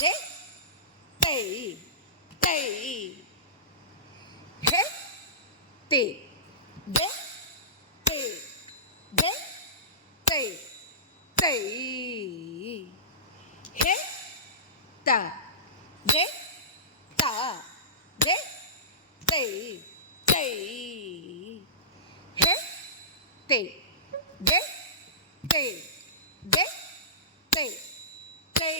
de, te, te, he, te, de, te, de, te, te, he, ta, de, ta, de, te, te, he, te, de, te, de, te, te,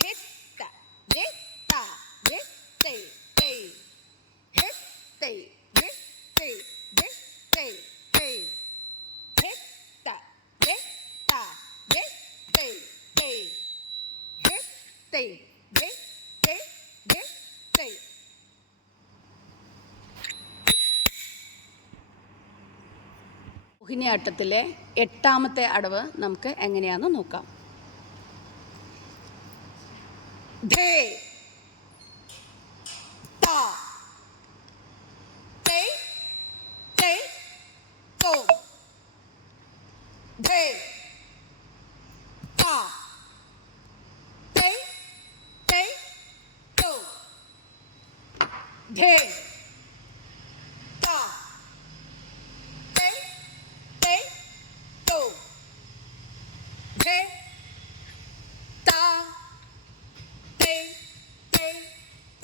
hit ta, de, ta, de, te, te, hit te, de, te, de, te, te, hit ta, de, ta, de, te, te, hit te, de, te, de, te. മോഹിനിയാട്ടത്തിലെ എട്ടാമത്തെ അടവ് നമുക്ക് എങ്ങനെയാണെന്ന് നോക്കാം. ധേ, താ, തേ, തേ, തോം. ധേ, താ, തേ, തേ, തോം. ധേ, താ, തേ, തേ, തോം. ധേ, താ, te, te,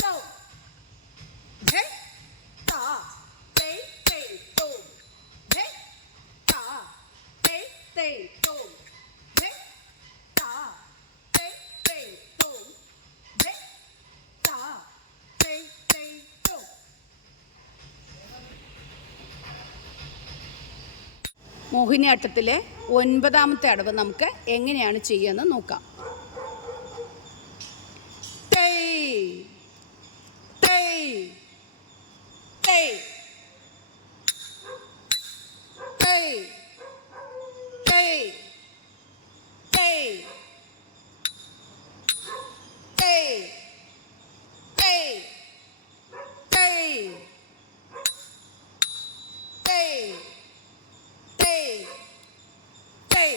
to. De, ta, te, te, to. De, ta, te, te, to. De, ta, te, te, to. De, ta, te, te, to. മോഹിനിയാട്ടത്തിലെ ഒൻപതാമത്തെ അടവ് നമുക്ക് എങ്ങനെയാണ് ചെയ്യുന്നത് നോക്കാം. Tay, tay, tay, tay, tay, tay, tay, tay, tay, tay, tay, tay.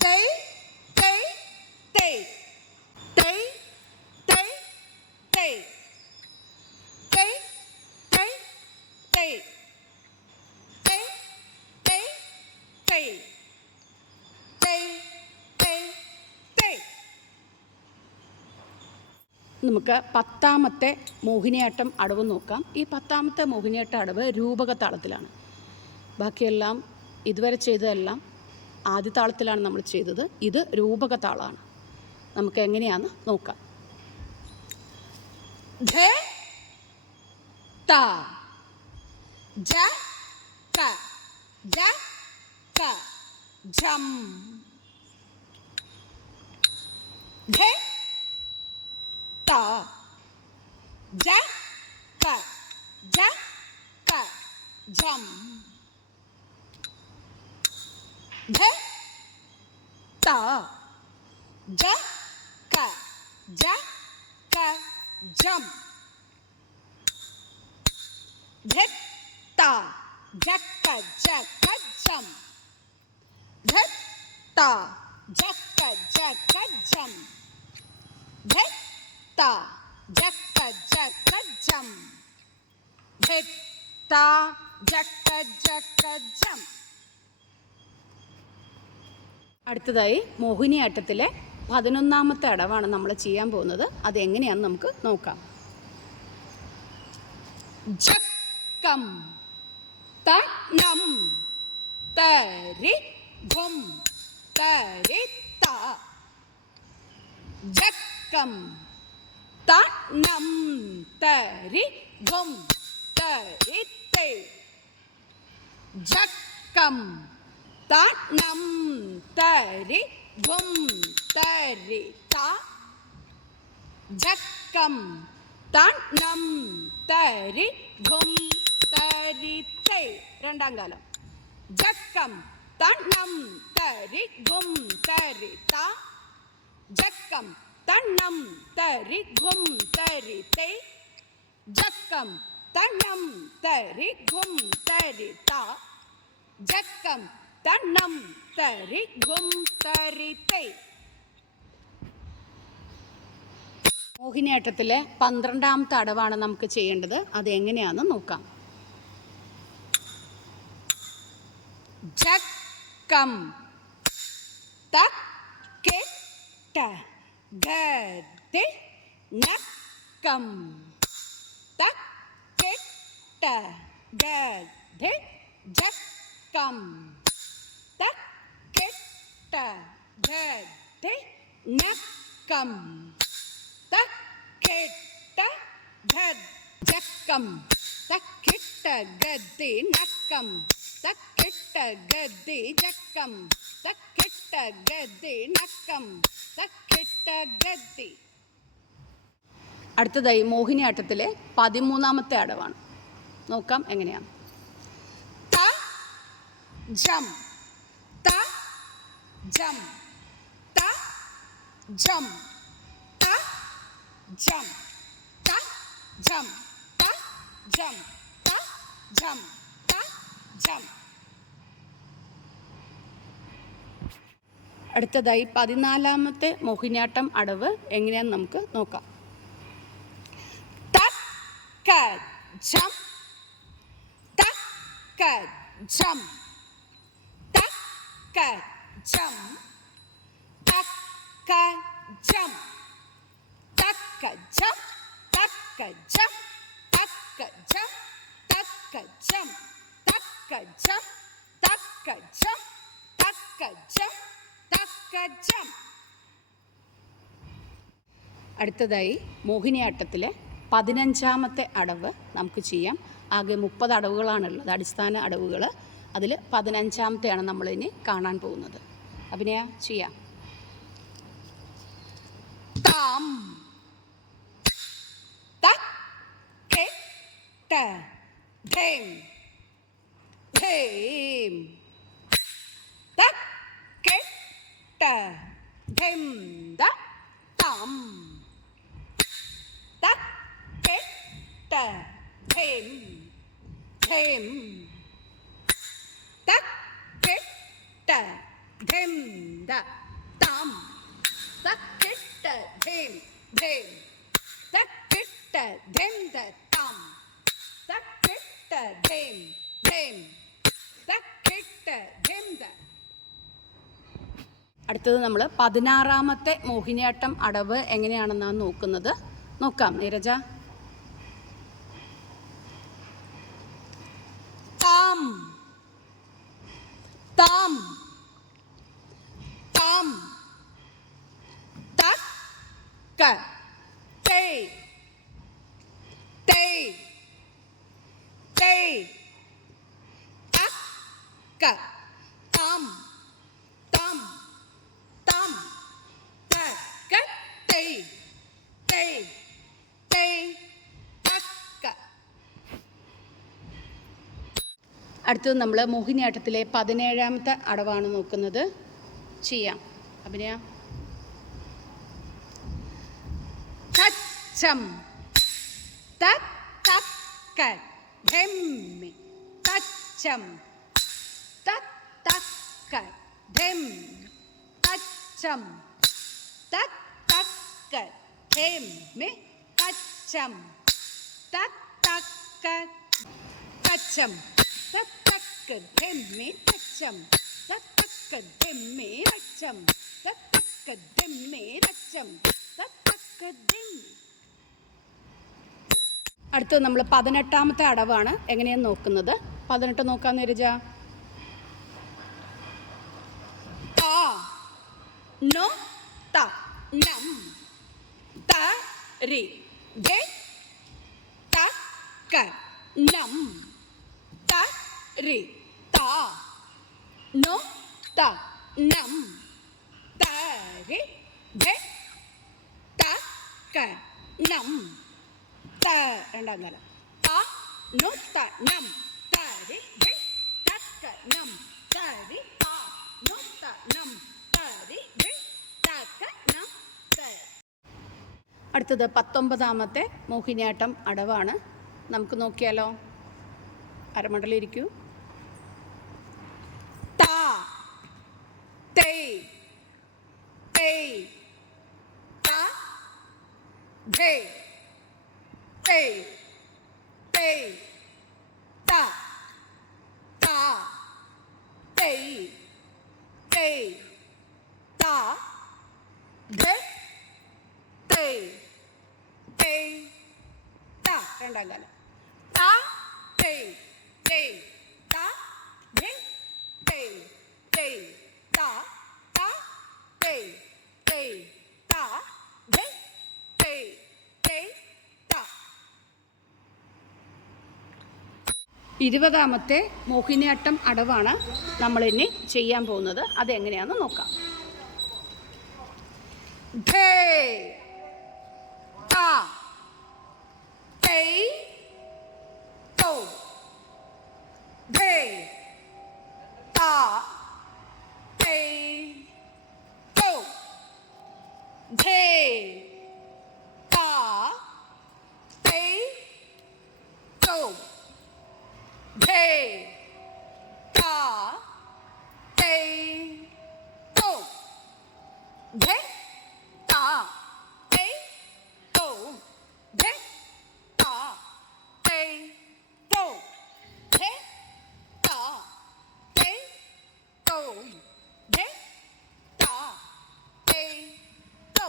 Tay, tay, tay, tay, tay, tay, tay, tay, tay, tay, tay, tay, tay, tay, tay. നമുക്ക് പത്താമത്തെ മോഹിനിയാട്ടം അടവ് നോക്കാം. ഈ പത്താമത്തെ മോഹിനിയാട്ട അടവ് രൂപക താളത്തിലാണ്. ബാക്കിയെല്ലാം ഇതുവരെ ചെയ്തതെല്ലാം ആദ്യ താളത്തിലാണ് നമ്മൾ ചെയ്തത്. ഇത് രൂപക താളമാണ്. നമുക്ക് എങ്ങനെയാണെന്ന് നോക്കാം. ധേ, താ, ജ, ക, ജ, ക, ജം. ധേ, താ, ജ, ക, ജ, ക, ജം. ധേ, താ, ജ, ക, ജ, ക, ജം. ധേ, താ, ജ, ക, ജ, ക, ജം. ധേ, താ, ജ, ക, ജ, ക, ജം. ധേ, താ, ജ, ക, ജ, ക, ജം. ധേ, താ, ജ, ക, ജ, ക, ജം. അടുത്തതായി മോഹിനിയാട്ടത്തിലെ 11ാമത്തെ അടവാണ് നമ്മൾ ചെയ്യാൻ പോകുന്നത്. അതെങ്ങനെയാണെന്ന് നമുക്ക് നോക്കാം. ജക്കം, തണം, തരി, ഘും, തരി, ത. ജക്കം, തണം, തരി, ഘും, തരി, തേ. ജക്കം, തണം, തരി, ഘും, തരി, ത. ജക്കം, തണം, തരി, ഘും, തരി, തേ. രണ്ടാം കാലം. ജക്കം, തണം, തരി, ഘും, തരി, ത. ജക്കം, തണം, തരി, ഘും, തരി, തേ. ജക്കം, തണം, തരി, ഘും, തരി, ത. ജക്കം, തണം, തരി, ഘും, തരി, തേ. മോഹിനിയാട്ടത്തിലെ 12ാമത്തെ അടവാണ് നമുക്ക് ചെയ്യേണ്ടത്. അത് എങ്ങനെയാണെന്ന് നോക്കാം. ജക്കം തക്കിട്ട ഗദി നക്കം തക്കിട്ട ഗദി ജക്കം തക്കിട്ട ഗദി നക്കം തക്കിട്ട ഗദി ജക്കം തക്കിട്ട ഗദി നക്കം തക്കിട്ട ഗദി ജക്കം തക്കിട്ട ഗദി നക്കം തക്കിട്ട ഗദി. അടുത്തതായി മോഹിനിയാട്ടത്തിലെ 13ാമത്തെ അടവാണ്. നോക്കാം എങ്ങനെയാണ്. ത ജം ത ജം ത ജം ത ജം ത ജം ത ജം ത ജം ത ജം. അടുത്തതായി 14ാമത്തെ മോഹിനിയാട്ടം അടവ് എങ്ങനെയാണെന്ന് നമുക്ക് നോക്കാം. തക്ക ജം തക്ക ജം തക്ക ജം തക്ക ജം തക്ക ജം തക്ക ജം തക്ക ജം തക്ക ജം തക്ക ജം തക്ക ജം തക്ക ജം തക്ക ജം. അടുത്തതായി മോഹിനിയാട്ടത്തിലെ 15ാമത്തെ അടവ് നമുക്ക് ചെയ്യാം. ആകെ 30 അടവുകളാണുള്ളത്, അടിസ്ഥാന അടവുകൾ. അതിൽ 15ാമത്തെയാണ് നമ്മളിനി കാണാൻ പോകുന്നത്. അഭിനയ ചെയ്യാം. താം തക്കിട്ട ധേം ധേം തക്കിട്ട ധേം ദ താം തക്കിട്ട ധേം ധേം തക്കിട്ട ധേം ദ താം തക്കിട്ട ധേം ധേം തക്കിട്ട ധേം ദ താം തക്കിട്ട ധേം ധേം തക്കിട്ട ധേം ദ. അടുത്തത് നമ്മൾ 16ാമത്തെ മോഹിനിയാട്ടം അടവ് എങ്ങനെയാണെന്നാണ് നോക്കുന്നത്. നോക്കാം നീരജ. താം താം താം തക്ക തേ തേ തേ തക്ക താം താം താം തക്ക തേ തേ തേ തക്ക. അടുത്തത് നമ്മൾ മോഹിനിയാട്ടത്തിലെ 17ാമത്തെ അടവാണ് നോക്കുന്നത്. ചെയ്യാം അഭിനയ. തച്ചം തക്ക ധെമ്മി തച്ചം തക്ക ധെം തച്ചം തക്ക ധെമ്മി തച്ചം തക്ക തച്ചം തക്ക ധെമ്മി തച്ചം തക്ക ധെമ്മി തച്ചം തക്ക ധെമ്മി തച്ചം തക്ക ധെമ്മി. അടുത്തത് നമ്മൾ 18ാമത്തെ അടവാണ് എങ്ങനെയാണ് നോക്കുന്നത്. 18 നോക്കാം നീരജ. താ നോ ത നം ത രി ധേ തക്ക നം ത രി താ നോ ത നം ത രി ധേ തക്ക നം ത. രണ്ടാം കാലം. ത നോ ത നം ത രി ധേ തക്ക നം ത രി താ നോ ത നം ത രി ധേ തക്ക നം ത. അടുത്തത് 19ാമത്തെ മോഹിനിയാട്ടം അടവാണ്. നമുക്ക് നോക്കിയാലോ. അരമണ്ടലിരിക്കൂ. താ തേ തേ ത ധേ തേ തേ താ താ തേ തേ താ ധേ തേ തേ താ. രണ്ടാം കാലം താ തേ തേ താ ധേ തേ തേ താ താ തേ തേ താ ധേ തേ തേ താ. 20ാമത്തെ മോഹിനിയാട്ടം അടവാണ് നമ്മളിനി ചെയ്യാൻ പോകുന്നത്. അതെങ്ങനെയാണെന്ന് നോക്കാം. ധേ താ തേ തോ ധേ താ തേ തോ ധേ താ തേ തോ ധേ താ തേ തോ ധേ താ തേ തോ ധേ താ തേ തോ ധേ താ തേ തോ ധേ താ തേ തോ.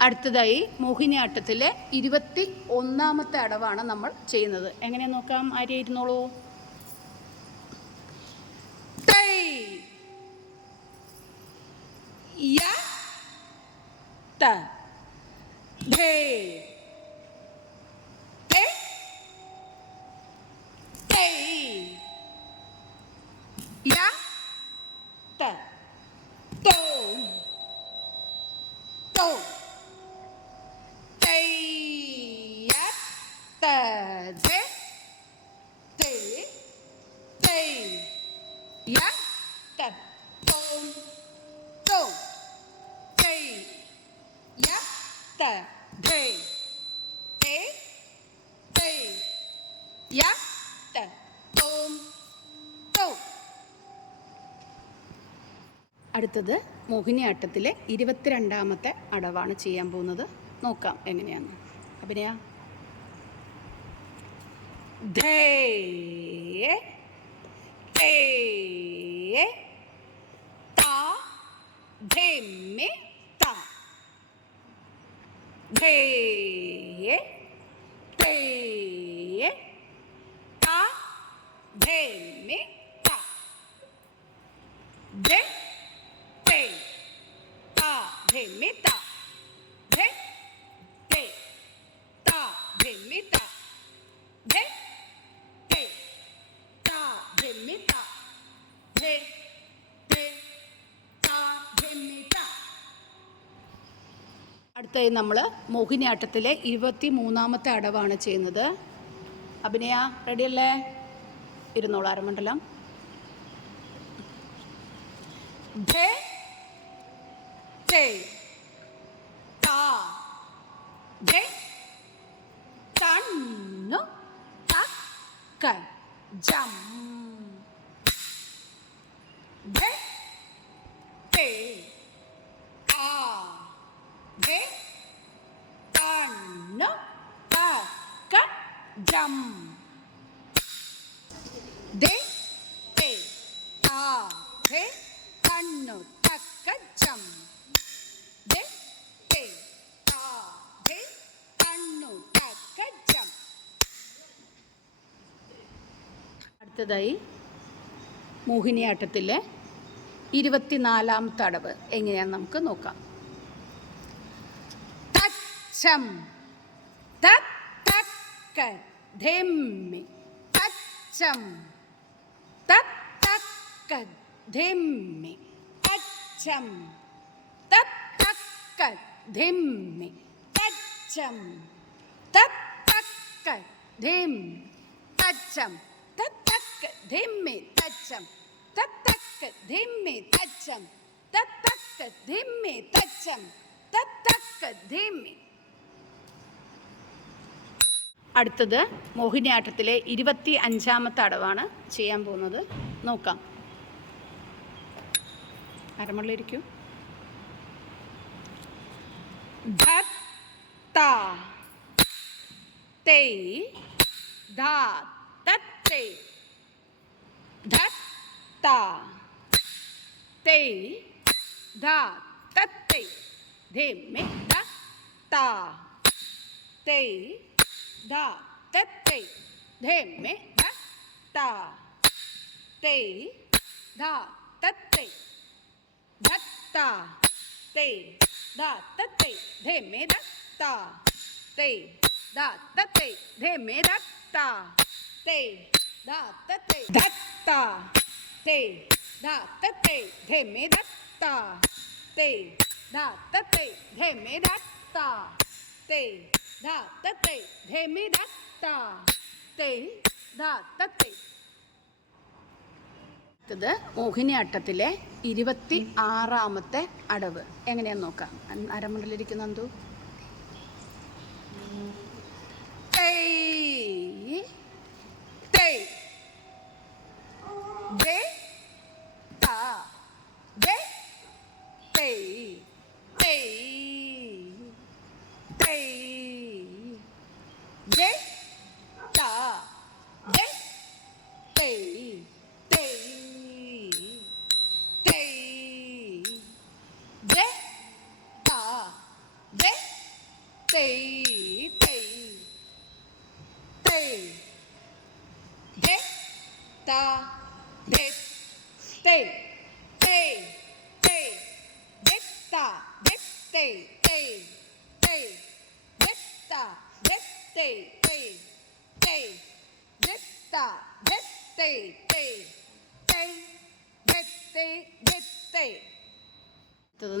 അടുത്തതായി മോഹിനിയാട്ടത്തിലെ 21ാമത്തെ അടവാണ് നമ്മൾ ചെയ്യുന്നത്. എങ്ങനെ നോക്കാം? ആര്യ ഇരുന്നോളൂ. തൈ യ ത ധേ തേ തൈ യ ത തോ തോ തൈ യ ത ധേ തേ തൈ യ ത തോ തോ തൈ യ ത ധേ തേ തൈ യ ത തോ തോ. അടുത്തത് മോഹിനിയാട്ടത്തിലെ 22ാമത്തെ അടവാണ് ചെയ്യാൻ പോകുന്നത്. നോക്കാം എങ്ങനെയാണ്. അഭിനയ. ധേ തേ താ ധേ മേ താ ധേ തേ താ ധേ മേ താ ധേ തേ താ ധേ മേ താ ധേ തേ താ ധേ മേ താ ധേ തേ താ ധേ മേ താ ധേ തേ താ ധേ മേ താ. അടുത്തായി നമ്മൾ മോഹിനിയാട്ടത്തിലെ 23ാമത്തെ അടവാണ് ചെയ്യുന്നത്. അഭിനയ റെഡിയല്ലേ? ഇരുന്നോളൂ. അരമണ്ഡലം. ധേ തേ താ ധേ തന്നു തക്ക ജം ധേ തേ താ ധേ തന്നു തക്ക ജം ധേ തേ താ ധേ തന്നു തക്ക ജം ധേ തേ താ ധേ തന്നു തക്ക ജം. അടുത്തതായി മോഹിനിയാട്ടത്തിലെ 24ാമത്തെ അടവ് എങ്ങനെയാണെന്ന് നമുക്ക് നോക്കാം. തച്ചം തക്ക ധിമ്മി തച്ചം തക്ക ധിമ്മി തച്ചം തക്ക ധിമ്മി തച്ചം തക്ക ധിമ്മി തച്ചം തക്ക ധിമ്മി തച്ചം തക്ക ധിമ്മി തച്ചം തക്ക ധിമ്മി തച്ചം തക്ക ധിമ്മി. അടുത്തത് മോഹിനിയാട്ടത്തിലെ 25ാമത്തെ അടവാണ് ചെയ്യാൻ പോകുന്നത്. നോക്കാം. അരമള്ളിരിക്കൂ. धत ता ते धा तत्ते धत ता ते धा तत्ते धे में धा ता ते धा तत्ते धे में धा ता ते धा तत्ते धत्ता ते धा तत्ते धे में धत्ता ते धा तत्ते धे में धत्ता ते धा तत्ते धत्ता ते धा तत्ते धे में धत्ता ते धा तत्ते धे में धत्ता ते धा तत्ते धे में धत्ता ते धा तत्ते. ഇത് മോഹിനിയാട്ടത്തിലെ 26ാമത്തെ അടവ് എങ്ങനെയാന്ന് നോക്കാം. അരമണ്ടലിരിക്കുന്ന എന്തു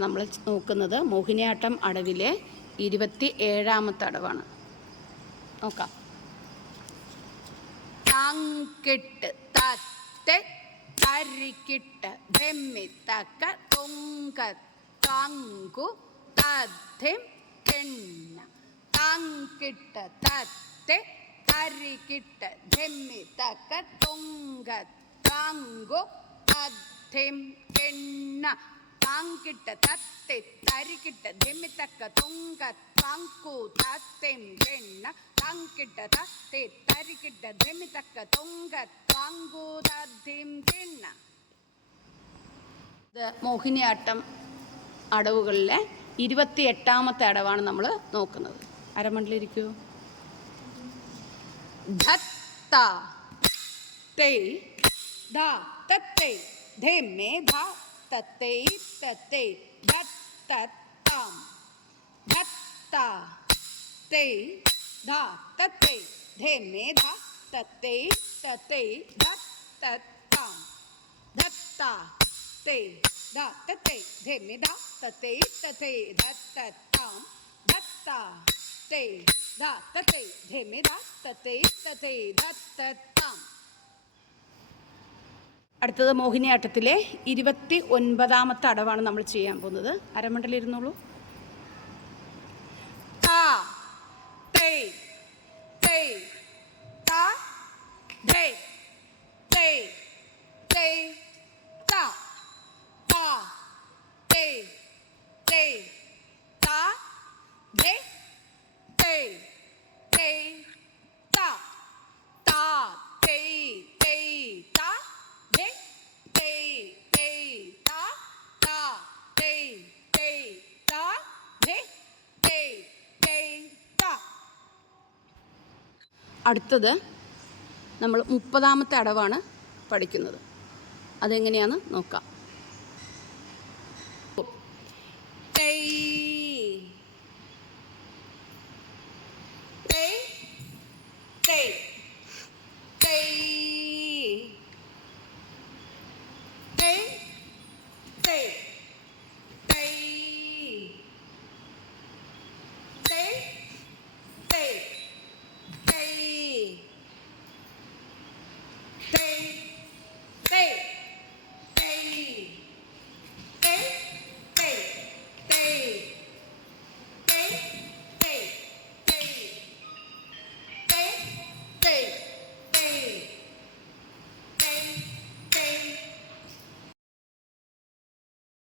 നമ്മൾ നോക്കുന്നത് മോഹിനിയാട്ടം അടവിലെ 27ാമത്തെ അടവാണ്. നോക്കാം. താങ്കിട്ട് തത്തെ തരിക്കിട്ട് ധെമ്മി തക്ക തൊങ്ക താങ്കു തദ്ധിം കെണ്ണ താങ്കിട്ട് തത്തെ തരിക്കിട്ട് ധെമ്മി തക്ക തൊങ്ക താങ്കു തദ്ധിം കെണ്ണ താങ്കിട്ട് തത്തെ തരിക്കിട്ട് ധെമ്മി തക്ക തൊങ്ക താങ്കു തദ്ധിം കെണ്ണ താങ്കിട്ട് തത്തെ തരിക്കിട്ട് ധെമ്മി തക്ക തൊങ്ക താങ്കു തദ്ധിം കെണ്ണ. ഇത് മോഹിനിയാട്ടം അടവുകളിലെ 28ാമത്തെ അടവാണ് നമ്മൾ നോക്കുന്നത്. അരമണ്ടലിരിക്കൂ. ധത്ത തേ ധാ തത്തേ ധേ മേ ധാ തത്തേ തത്തേ ധത്തത്താം ധത്ത തേ ധാ തത്തേ ധേ മേ ധാ തത്തേ തത്തേ ധത്തത്താം ധത്ത തേ ധാ തത്തേ ധേ മേ ധാ തത്തേ തത്തേ ധത്തത്താം ധത്ത തേ ധാ തത്തേ ധേ മേ ധാ തത്തേ തത്തേ ധത്തത്താം. അടുത്തത് മോഹിനിയാട്ടത്തിലെ 29ാമത്തെ അടവാണ് നമ്മൾ ചെയ്യാൻ പോകുന്നത്. അരമണ്ടലിരുന്നോളൂ. താ തേ തേ താ ധേ തേ തേ താ താ തേ തേ താ ധേ തേ തേ താ താ തേ തേ താ ധേ തേ തേ താ താ തേ തേ താ ധേ തേ തേ താ. അടുത്തത് നമ്മൾ 30ാമത്തെ അടവാണ് പഠിക്കുന്നത്. അതെങ്ങനെയാണെന്ന് നോക്കാം. തേ തേ തേ തേ തേ തേ